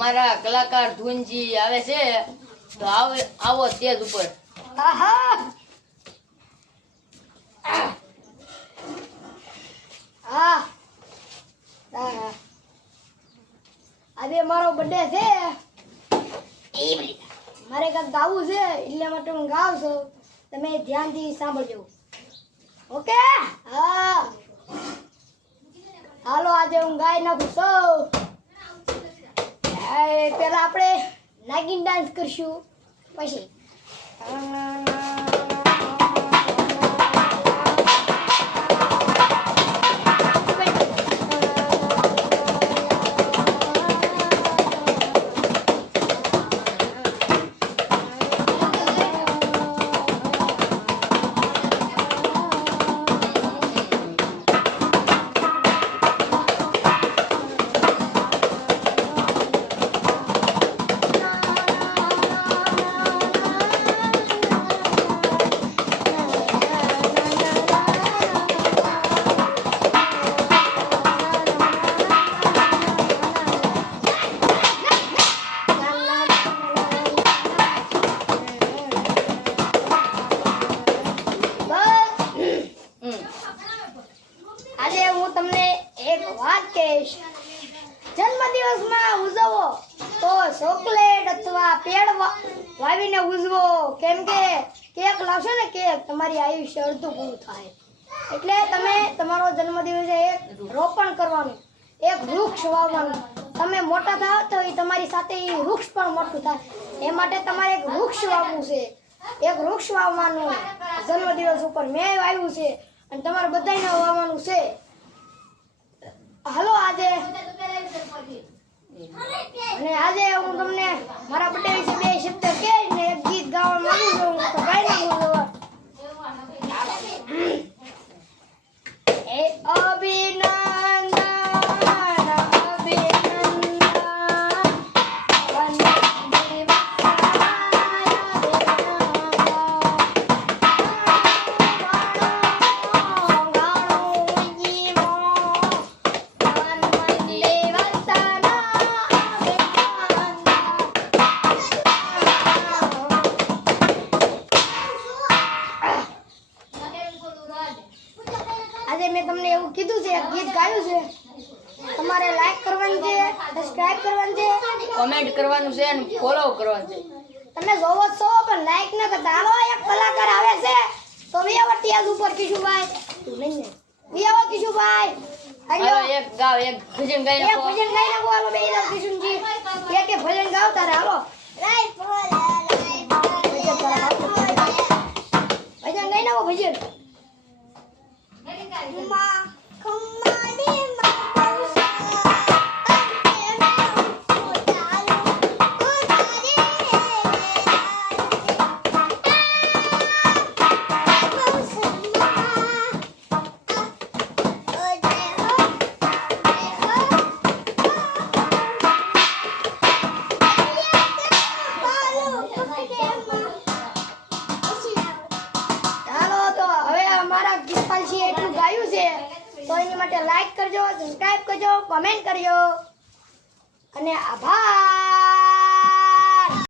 અમારા કલાકાર ધૂનજી આવે છે તો આવો સ્ટેજ ઉપર. આહા આ આજે મારો બર્થડે છે, મારે કંઈક ગાવું છે એટલે માટે હું ગાઉં છું. તમે ધ્યાનથી સાંભળજો. ઓકે? હા હાલો આજે હું ગાઈ નાખું છું. પેલા આપણે નાગિન ડાન્સ કરશું, પછી આજે હું તમને એક વાત કહીશ. જન્મદિવસમાં ઉજવો તો ચોકલેટ અથવા પેડ વાવીને ઉજવો, કેમ કે કેક લાવશો ને કેક તમારી આયુષ્ય અડધું પૂરું થાય. એટલે તમે તમારો જન્મદિવસે એક રોપણ કરવાનું, એક વૃક્ષ વાવવાનું. તમે મોટા થાવ તો એ તમારી સાથે એ વૃક્ષ પણ મોટું થાય. એ માટે તમારે એક વૃક્ષ વાવવું છે, એક વૃક્ષ વાવવાનું જન્મદિવસ ઉપર મેં વાવ્યું છે અને તમારે બધાને વાવવાનું છે. હાલો આજે અને આજે હું તમને મારા બર્થડે વિશે બે શબ્દ કહીને એક ગીત ગાવા માંગુ છું. તો ગાઈ નાખું. એ અભિનંદન આજે મેં તમને એવું કીધું છે, ગીત ગાયું છે. તમારે લાઈક કરવાનું છે, સબસ્ક્રાઇબ કરવાનું છે, કમેન્ટ કરવાનું છે અને ફોલો કરવાનું છે. તમે જોવો છો પણ લાઈક ન કરતા. હાલો એક કલાકાર આવે છે તો વિયાવો ટેજ ઉપર કિશુભાઈ. વિયાવો કિશુભાઈ. હાલો એક ગાવ, એક ભજન ગાઈ એક નાખો. ભજન ગાઈ નાખો. હાલો બે જાવ કિશુજી. એક ભજન ગાવ તારે. હાલો ભજન ગાઈ નાખો. ભજન એટલું ગાયું છે તો એની માટે લાઈક કરજો, સબસ્ક્રાઇબ કરજો, કમેન્ટ કરજો અને આભાર.